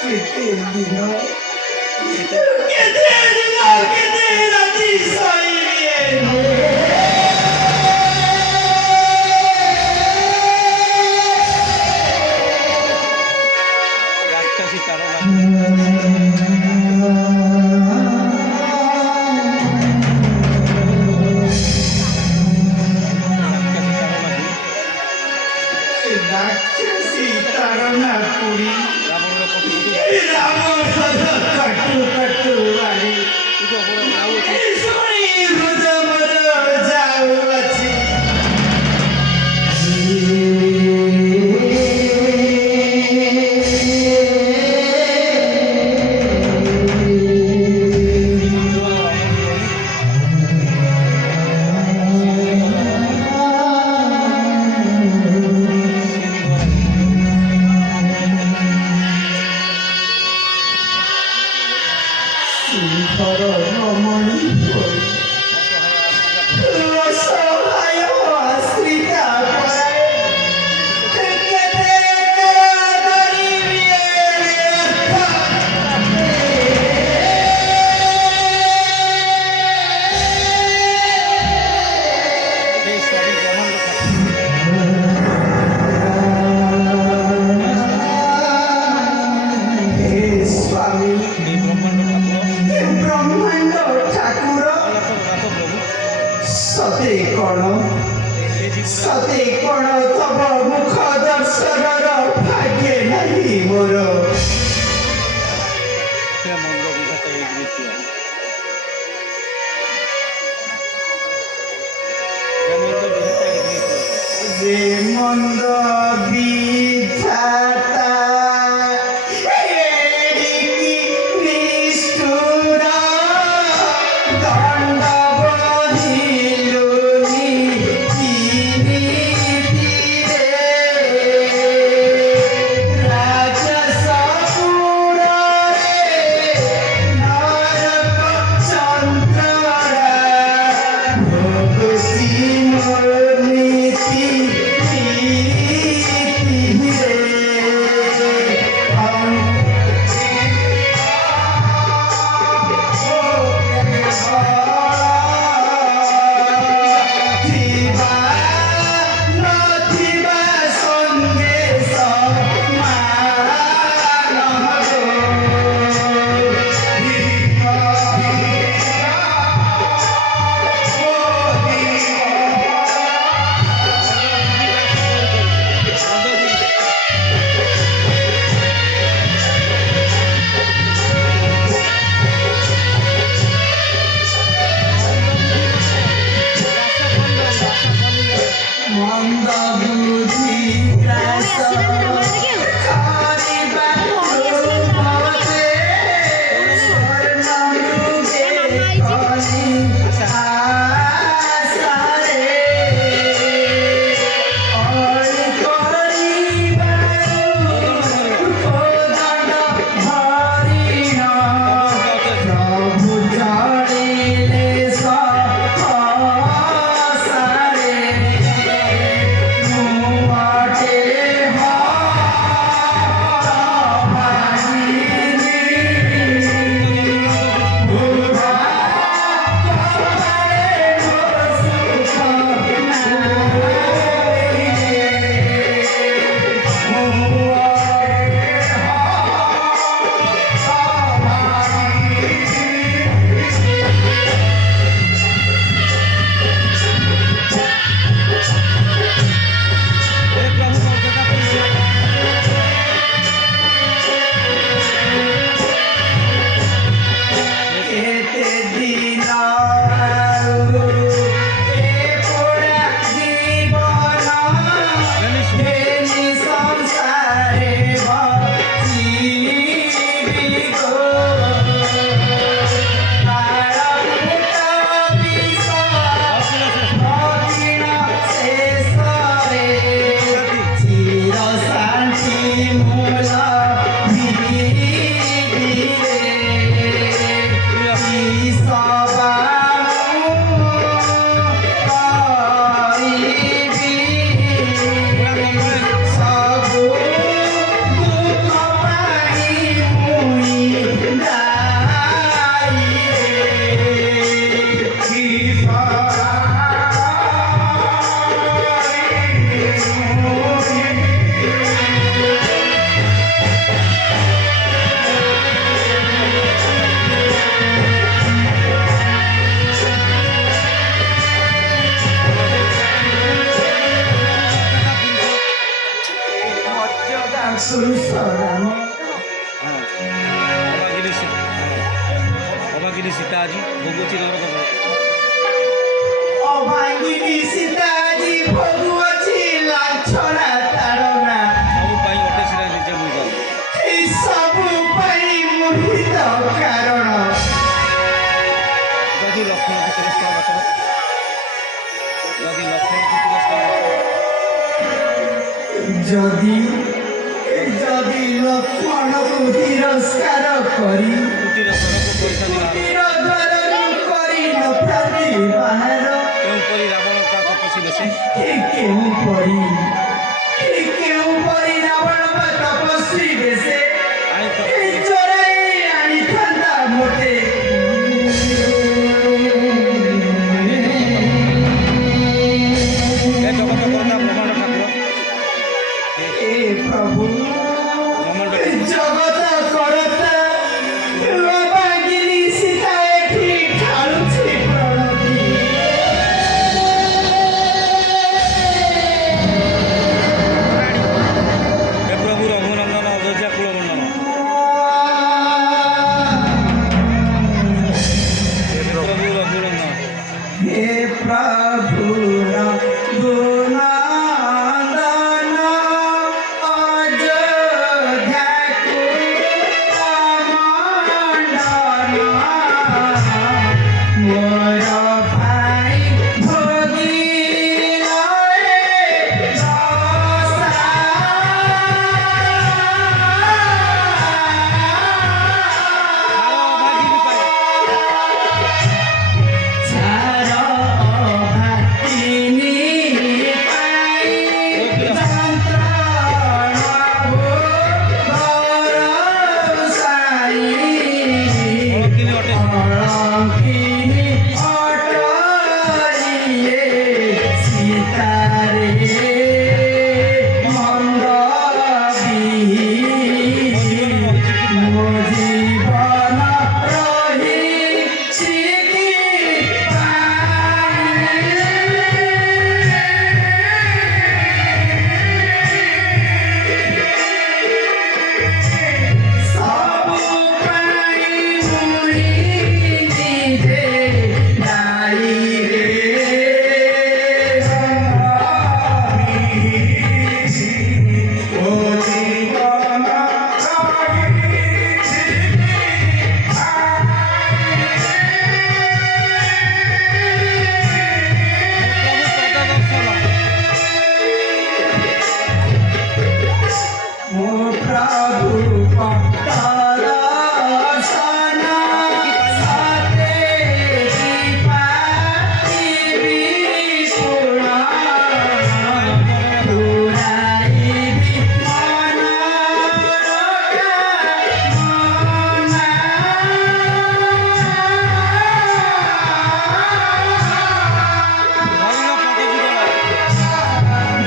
କେତେ ଦିନ କେତେ ରାତି ସହିବି ରାକ୍ଷସୀ ତାର ରାକ୍ଷସୀ ତାରନା ପୁରୀ ରାବଣର ପଟୁ କଟୁ କଟୁ ବାଡ଼ି ଶୁଣି ହୃଦୟ ମୋର ଯାଉଅଛି ସୁନ୍ଦର ରମଣୀ ଅସହାୟ ଆଶ୍ରିତା ପରାଏ କେତେ କରିବି ହେ ସ୍ୱାମୀ ବ୍ରହ୍ମାଣ୍ଡ ଠାକୁର ସତେ କଣ ତବ ମୁଖ ଦର୍ଶନର ଭାଗ୍ୟ ନାହିଁ ମୋର রে মন্দ বিধাতা এড়িকি নিষ্ঠুর দণ্ড বহিলুনি কিরীটিরে রাজসপুরে নরক চন্দ্ররা ভোগসি মোর নীতি মন্দ বুদ্ধি গ্রাস করিবা মতে স্বর্ণমৃগে কলি আশারে অলি করিবারু কোদণ্ড হরিণ প্রভু চড়িলে সহসারে সংসার ତାକୁ ଶରଣ ଅବାଗିରି ସୀତା ଆଜି ଭୋଗୁଛି ନରକ ଅଭାଙ୍ଗିନୀ ସୀତା ଆଜି ଭୋଗୁଅଛି ଲାଞ୍ଛନା ତାଡ଼ନା ସବୁ ପାଇଁ ଅଟେ ସିନା ନିଜେ ବୁଝ এই ସବୁ ପାଇଁ ମୋହିତ କାରଣ ଯଦି ଲକ୍ଷ୍ମଣକୁ ତିରସ୍କାର ବଚନ ଯଦି ଲକ୍ଷ୍ମଣକୁ ତିରସ୍କାର ଯଦି ଯଦି ଲକ୍ଷ୍ମଣକୁ ତିରସ୍କାର କରି କୁଟୀର ସ୍ୱରକୁ କରିଥାନ୍ତି କୁଟୀର ଦ୍ୱାରରୁ କରିନଥାନ୍ତି ବାହାର କେଉଁପରି ରାବଣ ତା ତପସ୍ୱୀ ବେଶେ କେଉଁପରି ରାବଣ ବା ତପସ୍ୱୀ ବେଶେ ଆଣି ଚୋରାଇ ଆଣିଥାନ୍ତା ମୋଟେ ଏ ଜଗତ କର୍ତ୍ତା ବ୍ରହ୍ମାଣ୍ଡ ଠାକୁର ଏ ପ୍ରଭୁ ବ୍ରହ୍ମାଣ୍ଡ ଜଗତ କରତା ଅବାଗିନୀ ସୀତା ଏଠି ଢାଳୁଛି ପ୍ରଣତି हे प्रभु रघुनंदन अयोध्या कुलमंडन हे प्रभु रघुनंदन हे प्रभु रघुनंदन अयोध्याकु कमंडन मोर भाई भोगिला रे अभागिनी पाए छार भातिनी पाई যন্ত্রণা ভরসাই অলক্ষিনী অটে অলঙ্কিনী অটরিয়ে সীতারে মন্দবিহী ମୋ ଜୀବନ ରହିଛି କି ସବୁ ପାଇଁ ମୁଇଁ ନିଜେ ଦାୟୀ ରେ ଓ ଜୀବନ ମୋ ପ୍ରଭୁ ପଟଦର୍ଶନ ସତେ ପାଇବି ପୁଣ ପୁରାଇବି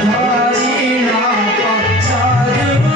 ଧରିଣ ପଛରୁ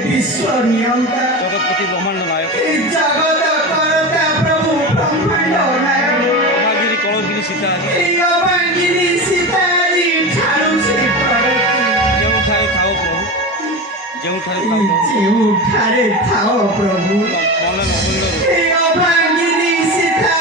विश्व नियंता जगतपति ब्रह्मांड नायक जगत करता प्रभु ब्रह्मांड नायक अभागिनी कलंकिनी सीता ଅବାଙ୍ଗିନୀ ସୀତା ଆଜି ଢାଳୁଛି ପ୍ରଣତି ଯେଉଁଠାରେ ଥାଉ ପ୍ରଭୁ ଯେଉଁଠାରେ ଥାଉ ପ୍ରଭୁ ଯେଉଁଠାରେ ଥାଅ ପ୍ରଭୁ ମନ ନବନ୍ଦରୁ ଅବାଙ୍ଗିନୀ ସୀତା